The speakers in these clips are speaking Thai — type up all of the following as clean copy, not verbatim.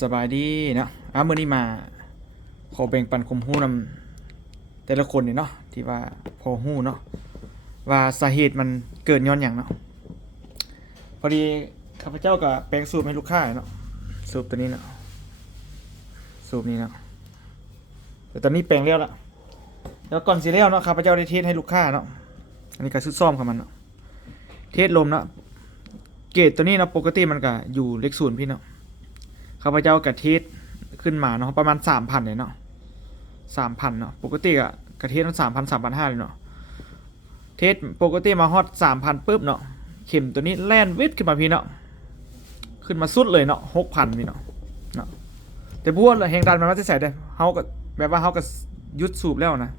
สบายดีเนาะมื้อนี้มาขอแบ่งปันความรู้นำแต่ละคนนี่เนาะที่ว่าพอรู้เนาะว่าสาเหตุมันเกิดย้อนหยังเนาะพอดีข้าพเจ้าก็แปลงสูตรให้ลูกค้าเนาะสูตรตัวนี้เนาะสูตรนี้เนาะแต่ตอนนี้แปลงแล้วละแล้วก่อนสิแล้วเนาะข้าพเจ้าได้เทสให้ลูกค้าเนาะอันนี้ก็ซื้อซ่อมของมันเนาะเทสลมเนาะเกรดตัวนี้เนาะปกติมันก็อยู่เลข0พี่เนาะข้าพเจ้ากระเทสขึ้นมาเนาะประมาณ 3,000 เลยเนาะ 3,000 เนาะปกติอะกระเทสมัน 3,000 3,500 เลยเนาะเทสปกติมาฮอต 3,000 ปุ๊บเนาะเข็มตัวนี้แล่นวิดขึ้นมาพี่เนาะขึ้นมาสุดเลยเนาะ 6,000 พี่เนาะแต่พวกแหงดันมันไม่ได้ใส่ได้เฮาก็แบบว่าเฮาก็ยุดสูบแล้วนะ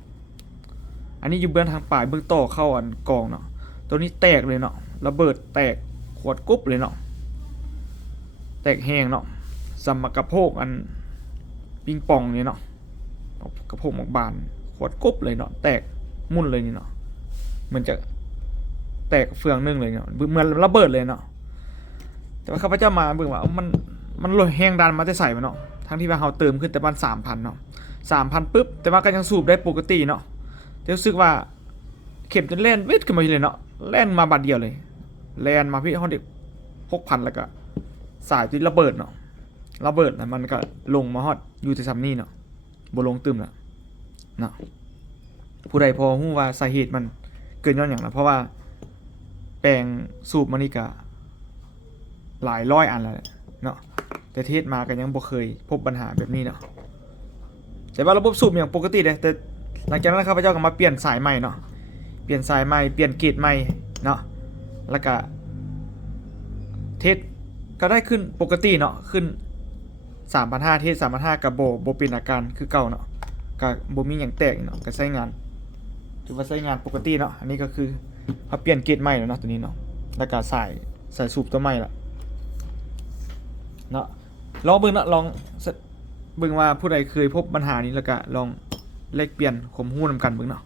อันนี้อยู่เบื้องทางปลายเบื้องต่อเข้าอันกองเนาะตัวนี้แตกเลยเนาะระเบิดแตกขวดกุ๊บเลยเนาะแตกแห้งเนาะสำมักกระโพกอันปิงปองนี่เนาะกระโพกหมกบานขวดกุ๊บเลยเนาะแตกมุ่นเลยนี่เนาะเหมือนจะแตกเฟืองนึงเลยเนาะเหมือนระเบิดเลยเนาะแต่ว่าข้าพเจ้ามาเบิ่งว่ามันลดแห้งดันมาจะใส่มาเนาะทั้งที่ว่าเราเติมขึ้นแต่ประมาณ 3,000 เนาะ 3,000 ปุ๊บแต่ว่าก็ยังสูบได้ปกติเนาะแต่รู้สึกว่าเข็มจนแล่นวิดขึ้นมาเลยเนาะแล่นมาบาดเดียวเลยแล่นมาพี่ห้องเด็ก 6,000 แล้วก็สายที่ระเบิดเนาะระเบิดนะมันก็ลงมาฮอดอยู่ที่ซัมนี่เนาะบ่ลงตึมแล้วเนาะผู้ใดพอฮู้ว่าสาเหตุมันเกิดย้อนหยังนะเพราะว่าแปลงสูบมันนี่ก็หลายร้อยอันแล้วเนาะแต่เทศมาก็ยังบ่เคยพบปัญหาแบบนี้เนาะแต่ว่าระบบสูบอย่างปกติเลยแต่หลังจากนั้นข้าพเจ้าก็มาเปลี่ยนสายใหม่เนาะเปลี่ยนสายใหม่เปลี่ยนเกจใหม่เนาะแล้วก็เทศก็ได้ขึ้นปกติเนาะขึ้น 3,500 เทศ 3,500 กับบ่เป็นอาการคือเก่าเนาะก็บ่มีหยังแตกเนาะก็ใช้งานถือว่าใช้งานปกติเนาะอันนี้ก็คือเขาเปลี่ยนเกจใหม่แล้วเนาะตัวนี้เนาะแล้วก็สายสูบตัวใหม่ละเนาะลองเบิ่งเนาะลองเบิ่งว่าผู้ใดเคยพบปัญหานี้แล้วก็ลองแลกเปลี่ยนความรู้นำกันเบิ่งเนาะ